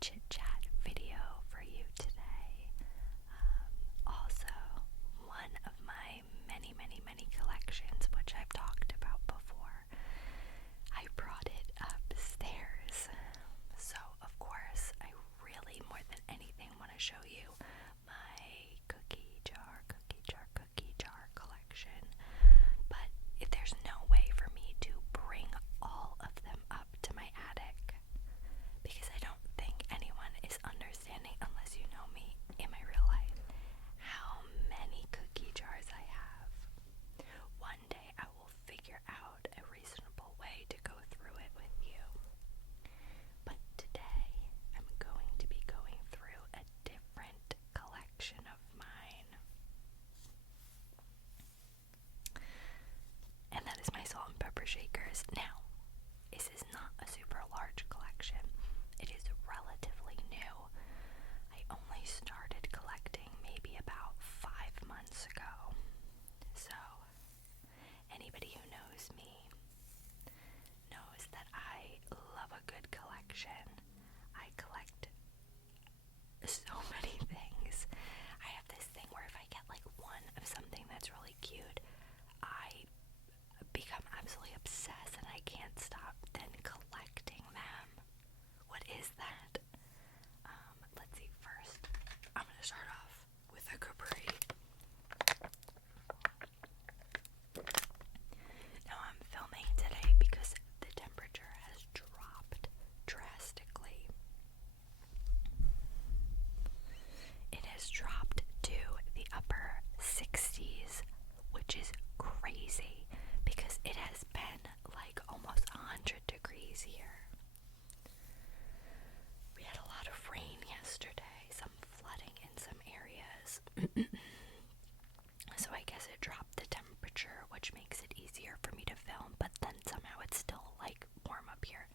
chit chat video for you today. Also, one of my many collections, which I've talked about before. I brought it upstairs. So, of course, I really, more than anything, want to show you my cookie jar collection. But there's no way for me to bring all of them up to my attic, because I don't think anyone is understanding, unless you know me in my real life, how many cookie jars I have. One day I will figure out a reasonable way to go through it with you. But today I'm going to be going through a different collection of mine. And that is my salt and pepper shakers. Now, this is not a super large collection. It is relatively new. I only started collecting maybe about 5 months ago. So, anybody who knows me knows that I love a good collection. I collect so many things. I have this thing where if I get like one of something that's really cute, I become absolutely obsessed and I can't stop then collecting them. What is that? Let's see. First, I'm going to start off with a Capri. Now I'm filming today because the temperature has dropped drastically. It has dropped to the upper 60s, which is crazy because it has been like almost 100 degrees here. We had a lot of rain yesterday, some flooding in some areas. So I guess it dropped the temperature, which makes it easier for me to film, but then somehow it's still like warm up here.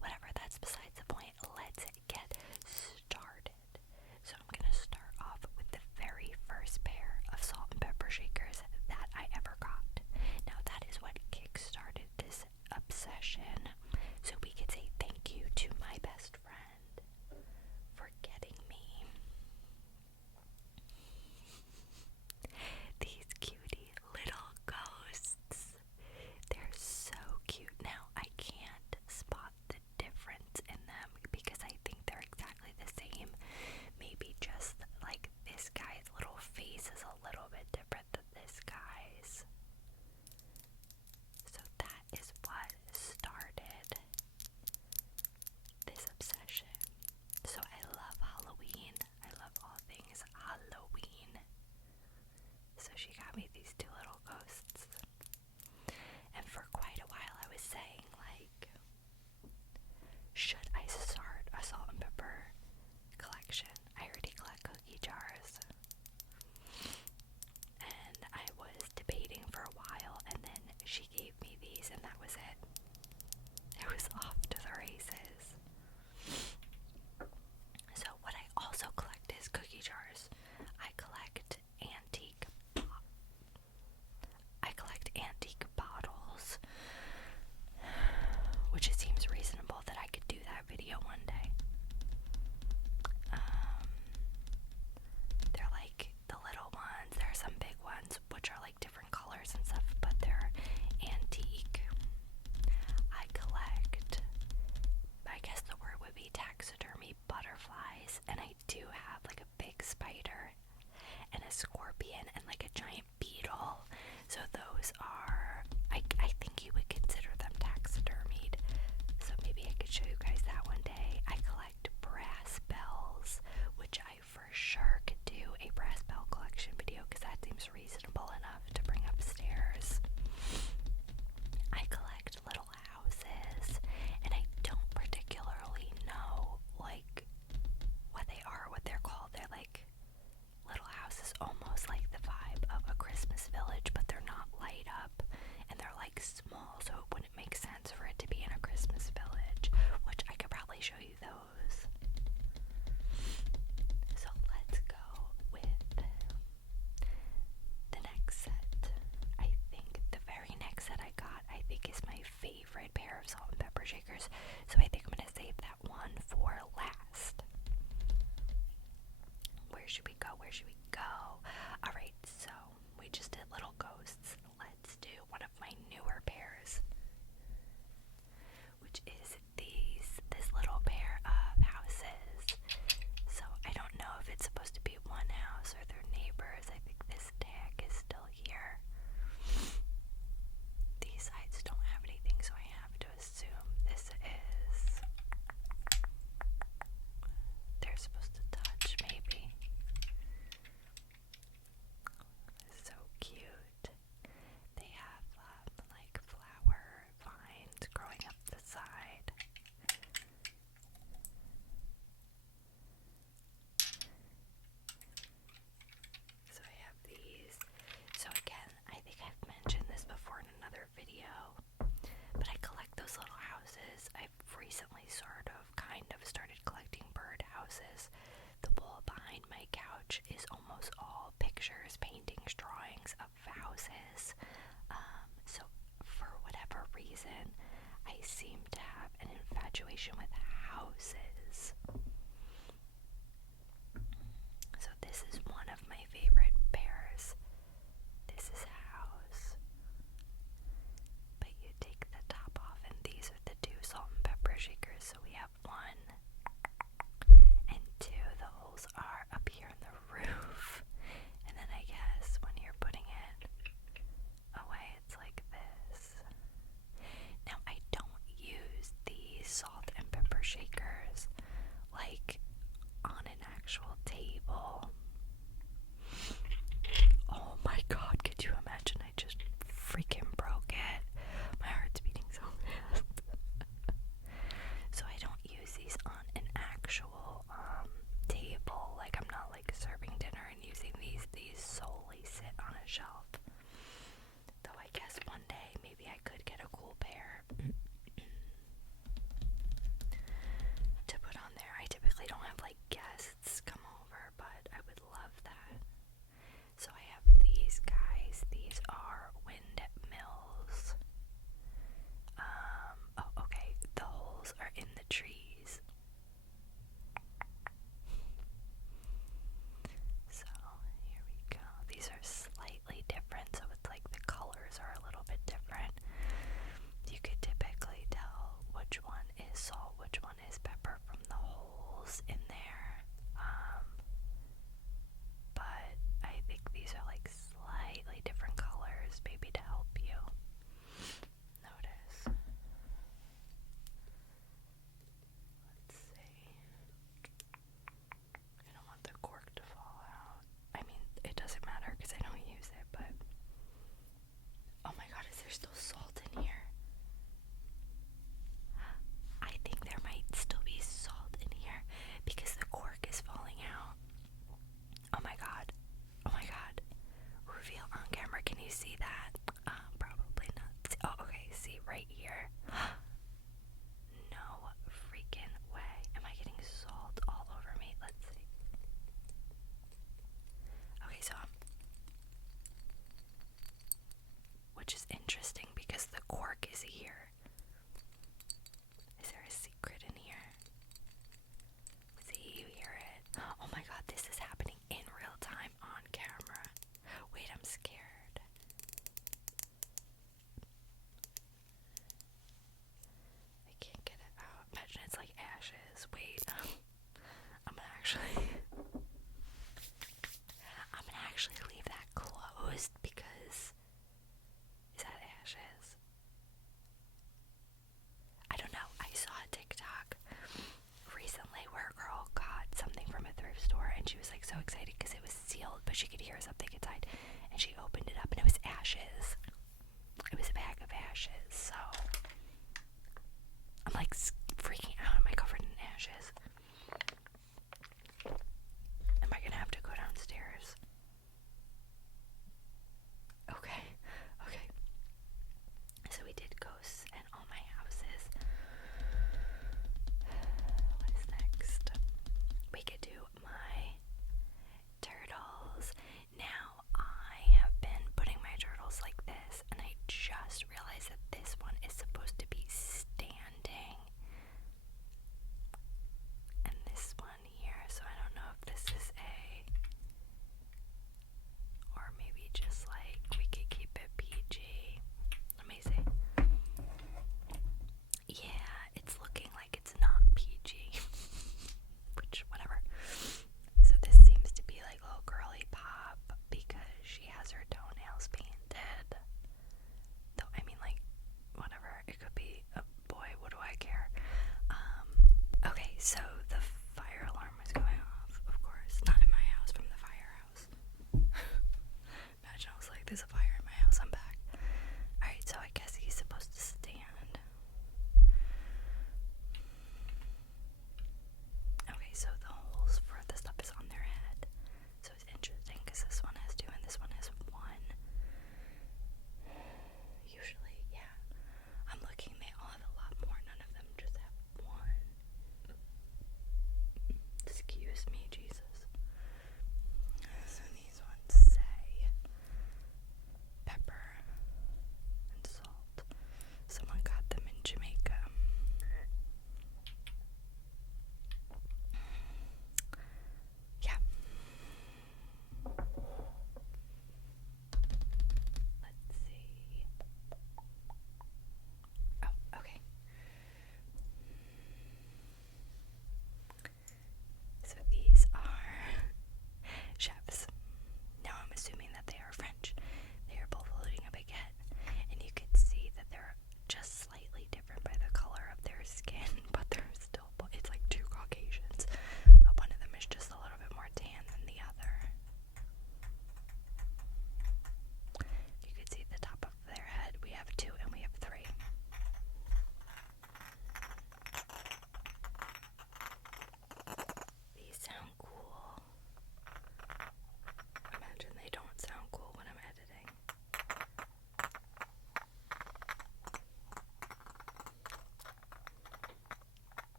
Whatever, that's besides the point. Let's get started. So I'm gonna start off with the very first pair of salt and pepper shakers that I ever got. Now that is what kick-started this obsession. So we could say thank you to my best friend for getting me these cutie little ghosts. They're so cute. Now I can't spot the difference in them because I think they're exactly the same. Maybe just like this guy's little face is a little bit different than this guy's. So that is what started this obsession. So I love Halloween. I love all things Halloween. So she got me these two little ghosts. And for quite a while I was saying, like, should I start a salt and pepper collection? I already collect cookie jars. And I was debating for a while, and then she gave me these, and that was it. It was off to the races. So what I also collect is cookie jars. I collect antique bottles, which it seems reasonable that I could do that video one day. They're like the little ones. There are some big ones which are like different colors and stuff, but they're antique. I collect, I guess the word would be taxidermy butterflies, and I do have like a big spider and a scorpion and like a giant beetle. So those are, I think you would consider them taxidermied. So maybe I could show you guys that one day. I collect brass bells, which I for sure could do a brass bell collection video because that seems reasonable enough to bring upstairs. I collect little houses, and I don't particularly know like what they are, what they're called. They're like little houses, almost like the vibe of a Christmas village, but they're not light up, and they're like small, so it wouldn't make sense for it to be in a Christmas village, which I could probably show you those. So let's go with the next set. I think the very next set I got, I think is my favorite pair of salt and pepper shakers, so I think I'm going to save that one for last. should we go? Where should we go? Alright, so we just did little ghosts. Let's do one of my newer pairs, which is this little pair of houses. So I don't know if it's supposed to be one house or their neighbors. I think this tag is still here. These sides don't have anything, so I have to assume this is, they're supposed to touch, maybe. So cute. They have like flower vines growing up the side. So I have these. So again, I think I've mentioned this before in another video, but I collect those little houses. I've recently kind of started collecting bird houses. The wall behind my couch is almost all pictures, paintings, drawings of houses. So for whatever reason, I seem to have an infatuation with houses. So this is one of my favorite pairs. This is a house. But you take the top off, and these are the two salt and pepper shakers. So we have one and two. The holes are up here on the roof. And then I guess when you're putting it away, it's like this. Now I don't use these salt and pepper shakers like on an actual table. Oh my god, could you imagine? I just freaking broke it. My heart's beating so fast. So I don't use these on an actual table. Like I'm not like serving dinner and using these. These solely sit on a shelf. Though I guess one day maybe I could get a cool pair to put on there. I typically don't have like guests come over, but I would love that. So I have these guys. These are windmills. Oh, okay. The holes are in the trees. So here we go. These are slightly different, so it's like the colors are a little bit different. You could typically tell which one is salt, which one is pepper from the holes in there. But I think these are like slightly different colors, maybe to help you notice. Let's see. I don't want the cork to fall out. I mean, it doesn't matter because I don't use it, but oh my god, is there still salt in here? I think there might still be salt in here because the cork is falling out. Oh my god. Oh my god. Reveal on camera. Can you see that? Probably not. Oh, okay. See right here. No freaking way. Am I getting salt all over me? Let's see. Okay, so which is interesting because the cork is here. Is there a secret in here? See, you hear it. Oh my god, this is happening in real time on camera. Wait, I'm scared. I can't get it out. Imagine it's like ashes. Wait, I'm gonna actually leave that closed because is that ashes? I don't know. I saw a TikTok recently where a girl got something from a thrift store and she was like so excited because it was sealed, but she could hear something inside, and she opened it up and it was ashes. It was a bag of ashes. So